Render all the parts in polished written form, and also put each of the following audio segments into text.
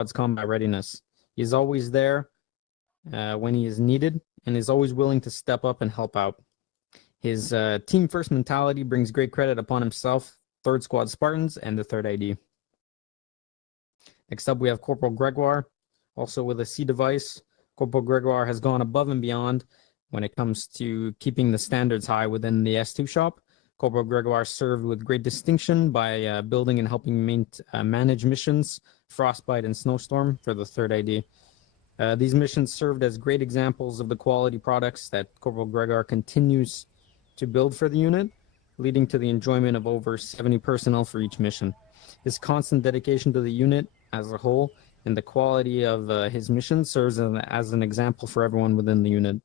squad's combat readiness. He's always there when he is needed and is always willing to step up and help out. His team first mentality brings great credit upon himself, 3rd Squad Spartans, and the 3rd ID. Next up, we have Corporal Gregoire, also with a C device. Corporal Gregoire has gone above and beyond when it comes to keeping the standards high within the S2 shop. Corporal Gregoire served with great distinction by building and helping manage missions, Frostbite and Snowstorm for the 3rd ID. These missions served as great examples of the quality products that Corporal Gregoire continues to build for the unit, leading to the enjoyment of over 70 personnel for each mission. His constant dedication to the unit as a whole and the quality of his mission serves as an example for everyone within the unit.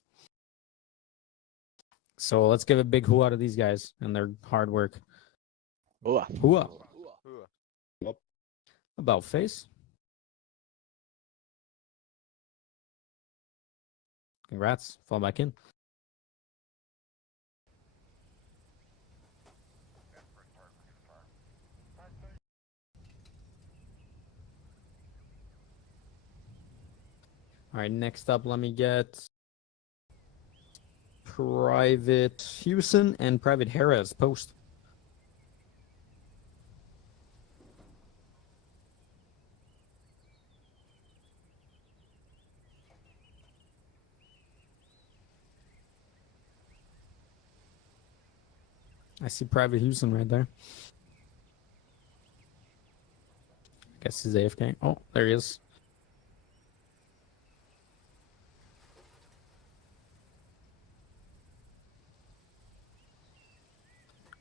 So let's give a big hooah to these guys and their hard work. Hooah. Hooah. Yep. About face. Congrats. Fall back in. All right, next up, let me get Private Hewson and Private Jerez post. I see Private Hewson right there. I guess he's AFK. Oh, there he is.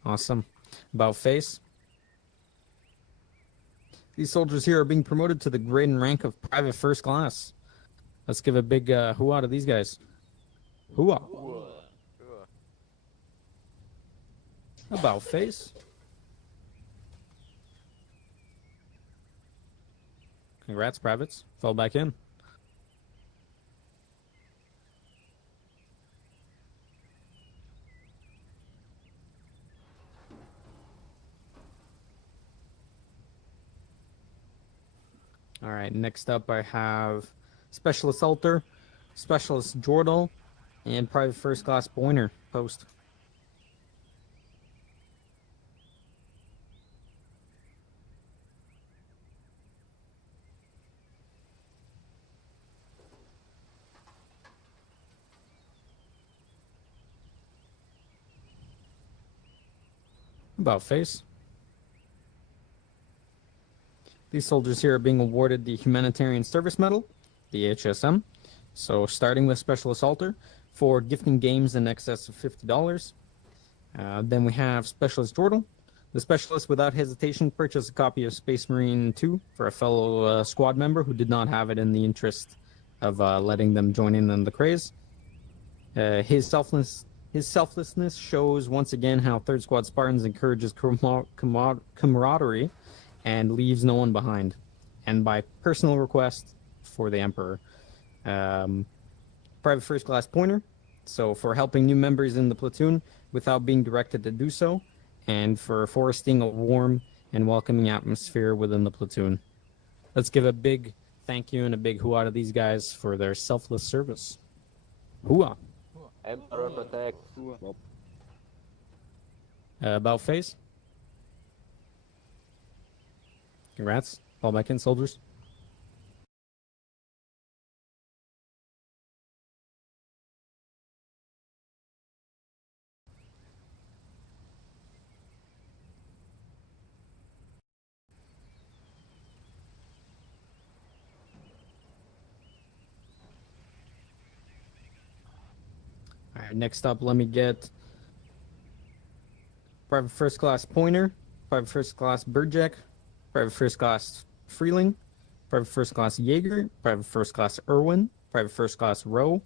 Awesome. About face. These soldiers here are being promoted to the grade and rank of Private First Class. Let's give a big hooah to these guys. Hooah. About face. Congrats, privates. Fell back in. All right, next up I have Specialist Alter, Specialist Jordal, and Private First Class Boiner post. About face. These soldiers here are being awarded the Humanitarian Service Medal, the HSM. So starting with Specialist Alter for gifting games in excess of $50. Then we have Specialist Jordal. The specialist, without hesitation, purchased a copy of Space Marine 2 for a fellow squad member who did not have it in the interest of letting them join in on the craze. His selflessness shows once again how 3rd Squad Spartans encourages camaraderie and leaves no one behind. And by personal request for the Emperor. Private First Class Pointer, so for helping new members in the platoon without being directed to do so, and for fostering a warm and welcoming atmosphere within the platoon. Let's give a big thank you and a big hooah to these guys for their selfless service. Hooah. Emperor protect. About face. Congrats. Fall back in, soldiers. All right, next up, let me get Private First Class Pointer, Private First Class Birdjack, Private First Class Freeling, Private First Class Jaeger, Private First Class Irwin, Private First Class Rowe,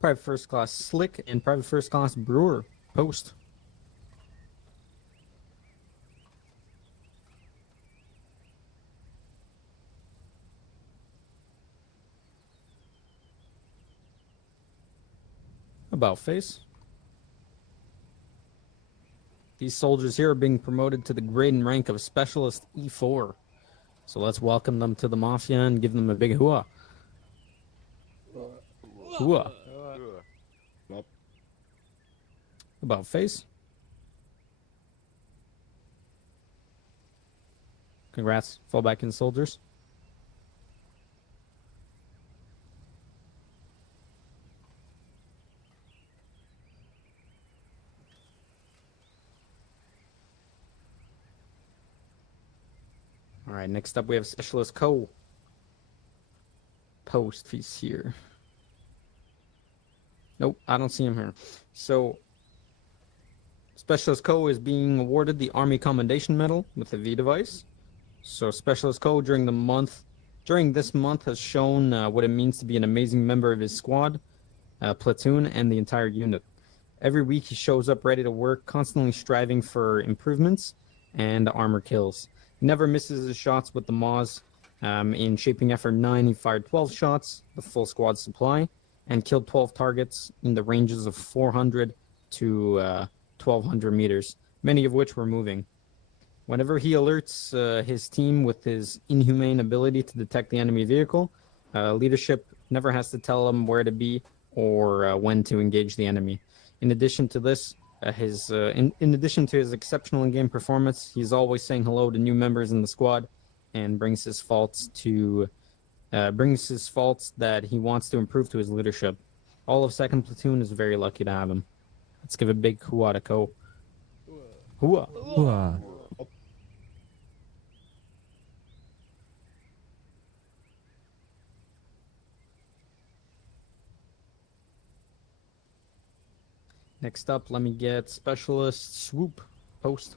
Private First Class Slick, and Private First Class Brewer post. About face. These soldiers here are being promoted to the grade and rank of Specialist E4. So let's welcome them to the Mafia and give them a big hooah. Hooah. Nope. About face. Congrats. Fall back in, soldiers. All right, next up we have Specialist Co. Post, he's here. Nope, I don't see him here. So, Specialist Co is being awarded the Army Commendation Medal with the V device. So, Specialist Co during this month has shown what it means to be an amazing member of his squad, platoon, and the entire unit. Every week he shows up ready to work, constantly striving for improvements and armor kills. He never misses his shots with the Maws. In Shaping Effort 9, he fired 12 shots, the full squad supply, and killed 12 targets in the ranges of 400 to 1200 meters, many of which were moving. Whenever he alerts his team with his inhumane ability to detect the enemy vehicle, leadership never has to tell him where to be or when to engage the enemy. In addition to this, in addition to his exceptional in-game performance, he's always saying hello to new members in the squad, and brings his faults that he wants to improve to his leadership. All of Second Platoon is very lucky to have him. Let's give a big hooah to Ko. Hooah! Hooah. Next up, let me get Specialist Swoop Post.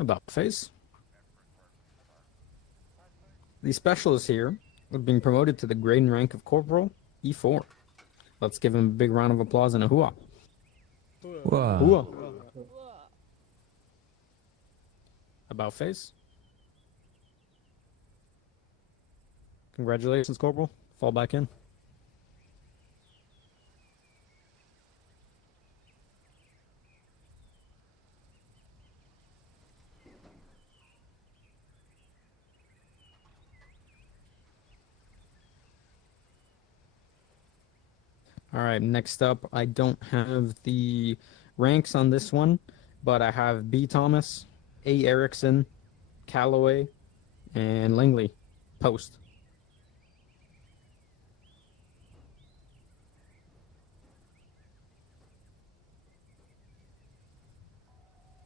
About face. The specialist here is being promoted to the grade and rank of Corporal E4. Let's give him a big round of applause and a hooah. Hooah. Hooah. About face. Congratulations, Corporal. Fall back in. All right, next up, I don't have the ranks on this one, but I have B. Thomas, A. Erickson, Calloway, and Langley. Post.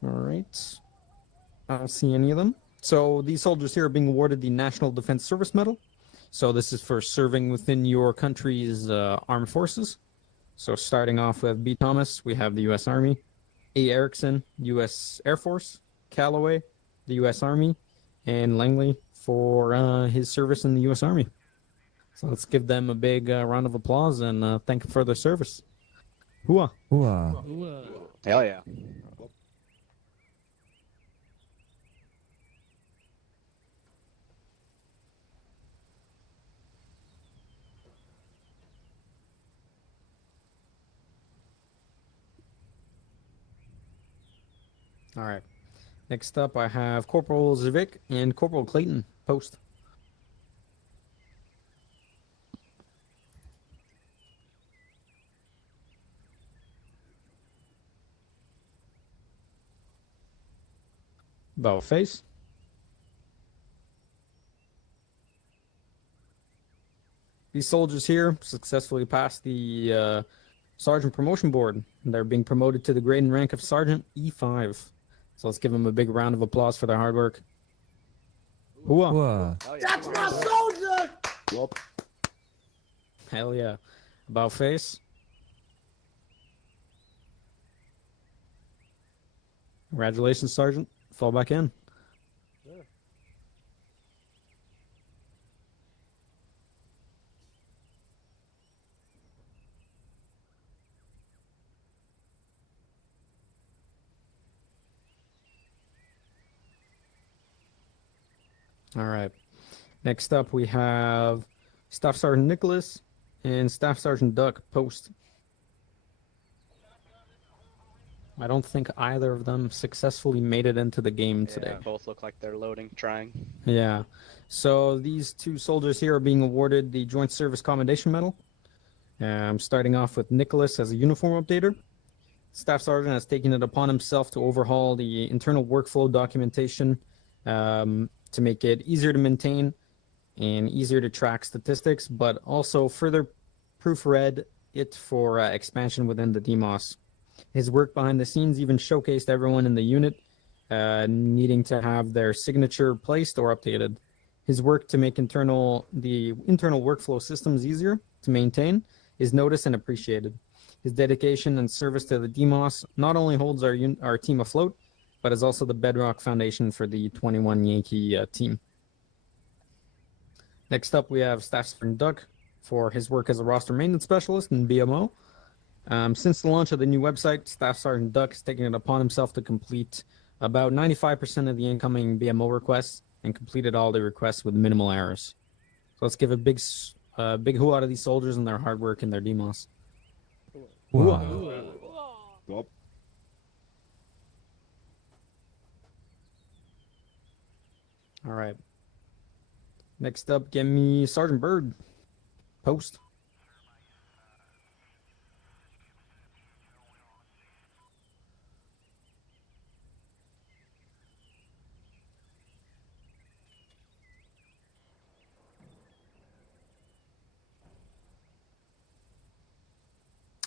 All right. I don't see any of them. So these soldiers here are being awarded the National Defense Service Medal. So this is for serving within your country's armed forces. So starting off with B. Thomas, we have the U.S. Army. A. Erickson, U.S. Air Force. Calloway, the U.S. Army. And Langley for his service in the U.S. Army. So let's give them a big round of applause and thank them for their service. Hooah! Hooah. Hell yeah. All right. Next up, I have Corporal Zivik and Corporal Clayton. Post. About face. These soldiers here successfully passed the Sergeant Promotion Board. They're being promoted to the grade and rank of Sergeant E5. So let's give them a big round of applause for their hard work. Hooah! Hooah. Hell yeah. That's my soldier! Nope. Hell yeah. About face. Congratulations, Sergeant. Fall back in. All right. Next up, we have Staff Sergeant Nicholas and Staff Sergeant Duck post. I don't think either of them successfully made it into the game today. Both look like they're loading, trying. Yeah. So these two soldiers here are being awarded the Joint Service Commendation Medal. Starting off with Nicholas as a uniform updater. Staff Sergeant has taken it upon himself to overhaul the internal workflow documentation to make it easier to maintain and easier to track statistics, but also further proofread it for expansion within the DMOS. His work behind the scenes even showcased everyone in the unit needing to have their signature placed or updated. His work to make the internal workflow systems easier to maintain is noticed and appreciated. His dedication and service to the DMOS not only holds our team afloat, but is also the bedrock foundation for the 21 Yankee team. Next up, we have Staff Sergeant Duck for his work as a roster maintenance specialist in BMO. Since the launch of the new website, Staff Sergeant Duck has taken it upon himself to complete about 95% of the incoming BMO requests and completed all the requests with minimal errors. So let's give a big hoo out of these soldiers and their hard work and their DMOS. Wow. Well, All right. Next up, give me Sergeant Bird. Post.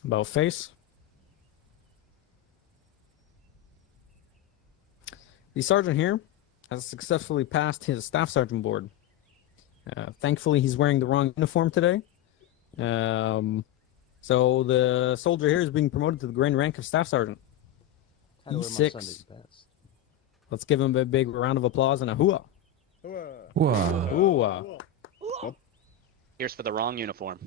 About face. The sergeant here has successfully passed his staff sergeant board. Thankfully, he's wearing the wrong uniform today. So the soldier here is being promoted to the grand rank of staff sergeant. E6. Let's give him a big round of applause and a hooah. Wow. Hooah. here's for the wrong uniform.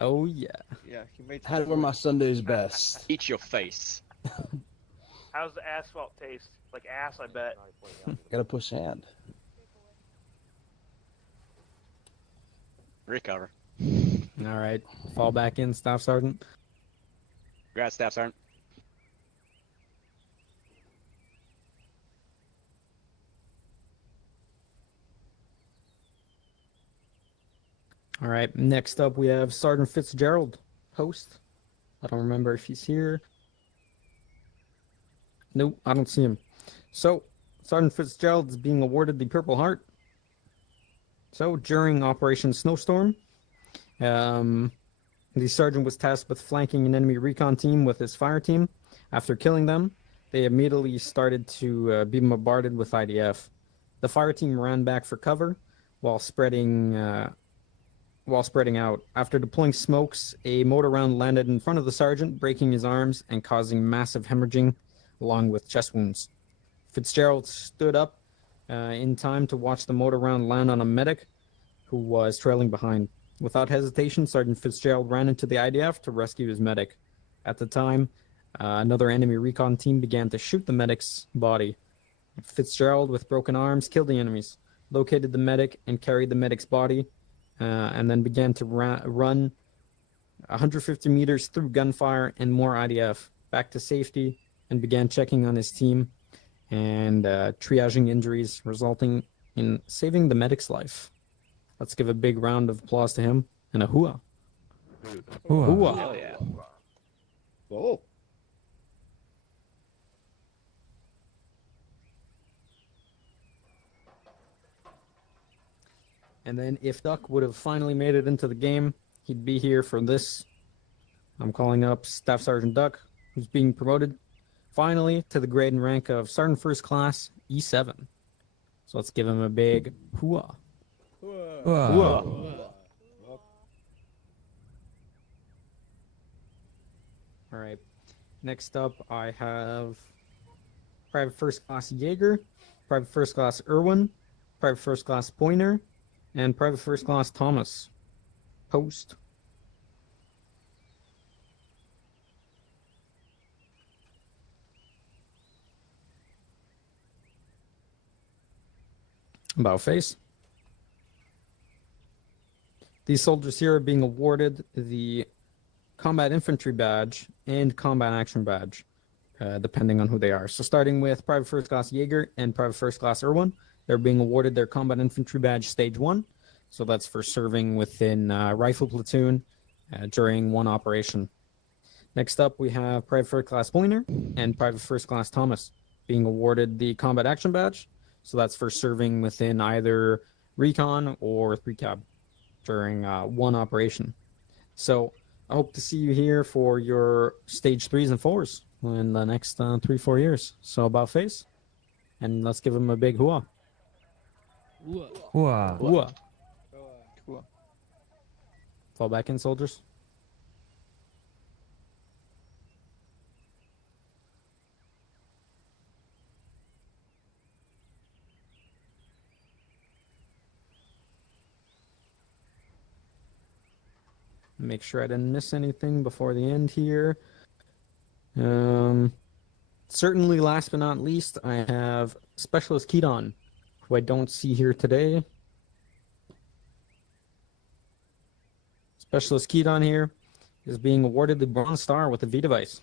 Oh, yeah. Yeah, he made. How to wear my Sunday's best. Eat your face. How's the asphalt taste? Like ass, I bet. Gotta push hand. Recover. All right. Fall back in, staff sergeant. Congrats, Staff Sergeant. All right. Next up, we have Sergeant Fitzgerald, host. I don't remember if he's here. Nope, I don't see him. So, Sergeant Fitzgerald is being awarded the Purple Heart. So, during Operation Snowstorm, the sergeant was tasked with flanking an enemy recon team with his fire team. After killing them, they immediately started to be bombarded with IDF. The fire team ran back for cover while spreading out. After deploying smokes, a mortar round landed in front of the sergeant, breaking his arms and causing massive hemorrhaging along with chest wounds. Fitzgerald stood up in time to watch the mortar round land on a medic who was trailing behind. Without hesitation, Sergeant Fitzgerald ran into the IDF to rescue his medic. At the time, another enemy recon team began to shoot the medic's body. Fitzgerald, with broken arms, killed the enemies, located the medic, and carried the medic's body, and then began to run 150 meters through gunfire and more IDF back to safety, and began checking on his team and triaging injuries, resulting in saving the medic's life. Let's give a big round of applause to him and a hooah. Wow. Hooah. Hell yeah. Oh, And then if Duck would have finally made it into the game, he'd be here for this. I'm calling up Staff Sergeant Duck, who's being promoted finally to the grade and rank of Sergeant First Class E7. So let's give him a big hooah. Wow. All right. Next up, I have Private First Class Jaeger, Private First Class Irwin, Private First Class Pointer, and Private First Class Thomas. Post. About face. These soldiers here are being awarded the Combat Infantry Badge and Combat Action Badge, depending on who they are. So starting with Private First Class Jaeger and Private First Class Irwin, they're being awarded their Combat Infantry Badge Stage 1. So that's for serving within Rifle Platoon during one operation. Next up, we have Private First Class Pointer and Private First Class Thomas being awarded the Combat Action Badge. So that's for serving within either Recon or 3-Cab during one operation. So I hope to see you here for your Stage 3s and 4s in the next 3-4 years. So about face, and let's give them a big hooah. Hooah. Hooah. Cool. Fall back in, soldiers. Make sure I didn't miss anything before the end here. Certainly last but not least, I have Specialist Keaton, who I don't see here today. Specialist Keaton here is being awarded the Bronze Star with the V device.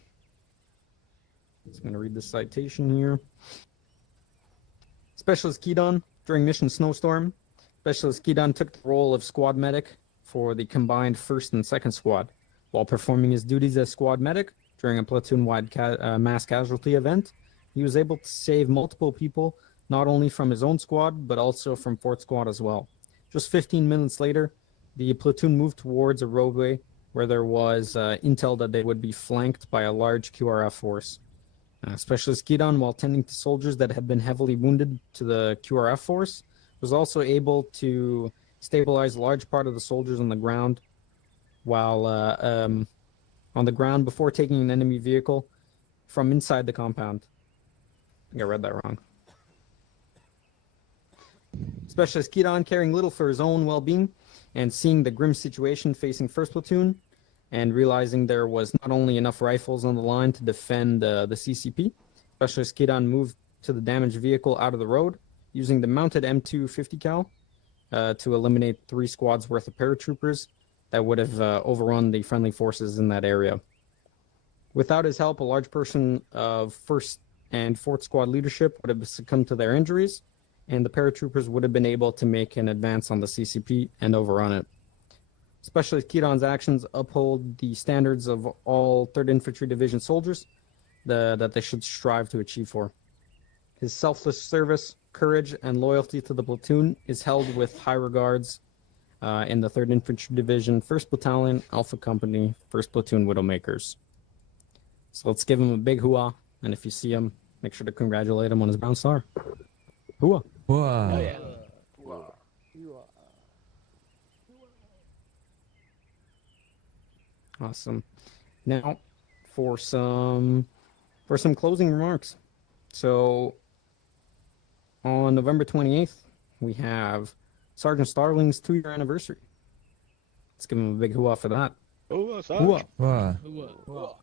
I'm going to read the citation here. Specialist Keaton, during Mission Snowstorm, Specialist Keaton took the role of squad medic for the combined 1st and 2nd Squad. While performing his duties as squad medic during a platoon-wide mass casualty event, he was able to save multiple people, not only from his own squad, but also from 4th Squad as well. Just 15 minutes later, the platoon moved towards a roadway where there was intel that they would be flanked by a large QRF force. Specialist Keaton, while tending to soldiers that had been heavily wounded to the QRF force, was also able to stabilize a large part of the soldiers on the ground while on the ground before taking an enemy vehicle from inside the compound. I think I read that wrong. Specialist Keaton, caring little for his own well-being and seeing the grim situation facing 1st Platoon and realizing there was not only enough rifles on the line to defend the CCP, Specialist Keaton moved to the damaged vehicle out of the road using the mounted M2 50 cal to eliminate 3 squads worth of paratroopers that would have overrun the friendly forces in that area. Without his help, a large portion of 1st and 4th Squad leadership would have succumbed to their injuries, and the paratroopers would have been able to make an advance on the CCP and overrun it. Specialist Keaton's actions uphold the standards of all 3rd Infantry Division soldiers that they should strive to achieve for. His selfless service, courage, and loyalty to the platoon is held with high regards in the 3rd Infantry Division, 1st Battalion, Alpha Company, 1st Platoon Widowmakers. So let's give him a big hooah, and if you see him, make sure to congratulate him on his Bronze Star. Hooah. Hooah. Oh, yeah. Awesome. Now, for some closing remarks. So, on November 28th, we have Sergeant Starling's 2-year anniversary. Let's give him a big hooah for that. Oh, Hooah. Hooah.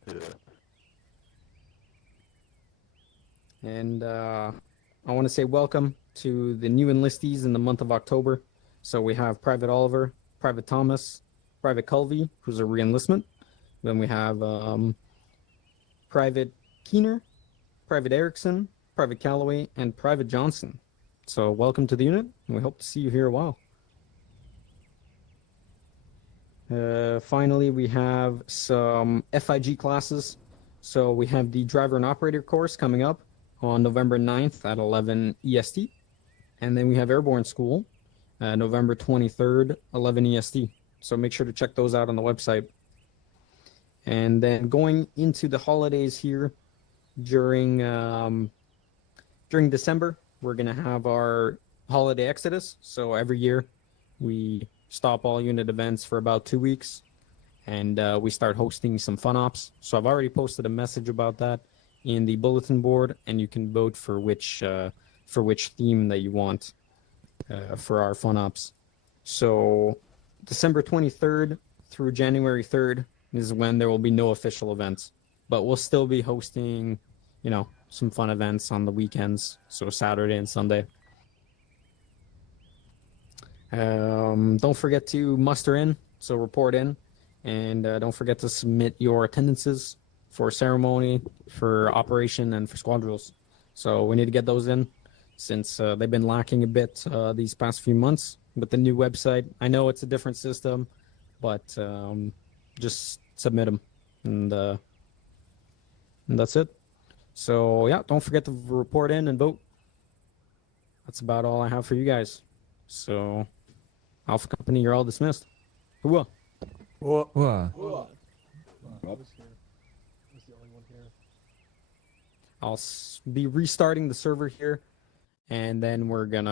And I want to say welcome to the new enlistees in the month of October. So we have Private Oliver, Private Thomas, Private Culvey, who's a re-enlistment. Then we have Private Keener, Private Erickson, Private Calloway, and Private Johnson. So welcome to the unit, and we hope to see you here a while. Finally, we have some FIG classes. So we have the Driver and Operator course coming up on November 9th at 11 EST. And then we have Airborne School, November 23rd, 11 EST. So make sure to check those out on the website. And then going into the holidays here during December, we're going to have our holiday exodus. So every year we stop all unit events for about 2 weeks and we start hosting some fun ops. So I've already posted a message about that in the bulletin board, and you can vote for which theme that you want for our fun ops. So December 23rd through January 3rd is when there will be no official events, but we'll still be hosting, some fun events on the weekends, so Saturday and Sunday. Don't forget to muster in, so report in, and don't forget to submit your attendances for ceremony, for operation, and for squad drills. So we need to get those in since they've been lacking a bit these past few months with the new website. I know it's a different system, but just submit them, and that's it. So yeah, don't forget to report in and vote. That's about all I have for you guys. So, Alpha Company, you're all dismissed. Hooah. Whoa. Well, I'll be restarting the server here, and then we're gonna